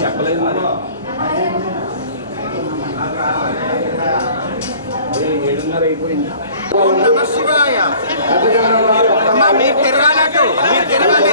చెప్పలేదు మరి 7:30 అయిపోయింది. ఓం నమః శివాయ. అమ్మా మీరు తిరగాలటు, మీరు తిరగాలి.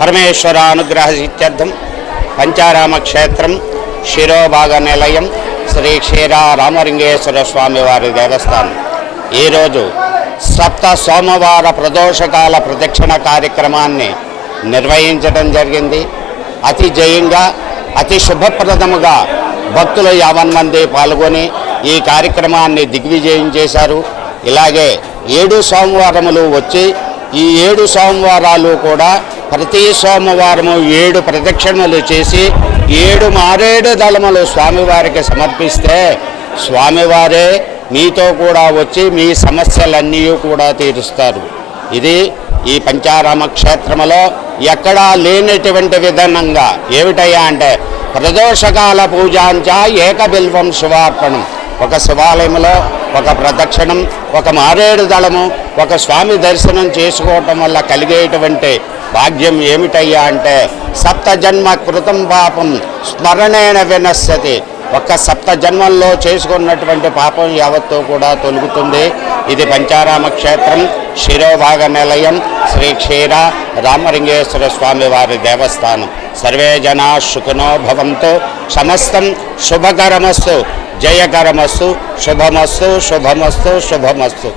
పరమేశ్వరానుగ్రహ సిద్ధ్యర్థం పంచారామ క్షేత్రం శిరోభాగ నిలయం శ్రీ క్షీర రామలింగేశ్వర స్వామి వారి దేవస్థానం ఈరోజు సప్త సోమవార ప్రదోషకాల ప్రదక్షిణ కార్యక్రమాన్ని నిర్వహించడం జరిగింది. అతి జయంగా అతి శుభప్రదముగా భక్తులు 50 మంది పాల్గొని ఈ కార్యక్రమాన్ని దిగ్విజయం చేశారు. ఇలాగే 7 సోమవారములు వచ్చి ఈ 7 సోమవారాలు కూడా ప్రతి సోమవారము 7 ప్రదక్షిణలు చేసి 7 మారేడు దళములు స్వామివారికి సమర్పిస్తే స్వామివారే మీతో కూడా వచ్చి మీ సమస్యలన్నీ కూడా తీరుస్తారు. ఇది ఈ పంచారామ క్షేత్రంలో ఎక్కడా లేనటువంటి విధానంగా ఏమిటయ్యా అంటే ప్రదోషకాల పూజాంచ ఏకబిల్వం శివార్పణం. ఒక శివాలయంలో ఒక ప్రదక్షిణం, ఒక మారేడు దళము, ఒక స్వామి దర్శనం చేసుకోవటం వల్ల కలిగేటువంటి భాగ్యం ఏమిటయ్యా అంటే సప్త జన్మ కృతం పాపం స్మరణేన వినశ్యతి. ఒక్క సప్త జన్మల్లో చేసుకున్నటువంటి పాపం యావత్తు కూడా తొలుగుతుంది. ఇది పంచారామ క్షేత్రం శిరోభాగ నిలయం శ్రీ క్షీర రామలింగేశ్వర స్వామి వారి దేవస్థానం. సర్వే జనా సుఖినో భవంతు. సమస్తం శుభకరమస్తు, జయకరమస్తు, శుభమస్తు, శుభమస్తు, శుభమస్తు.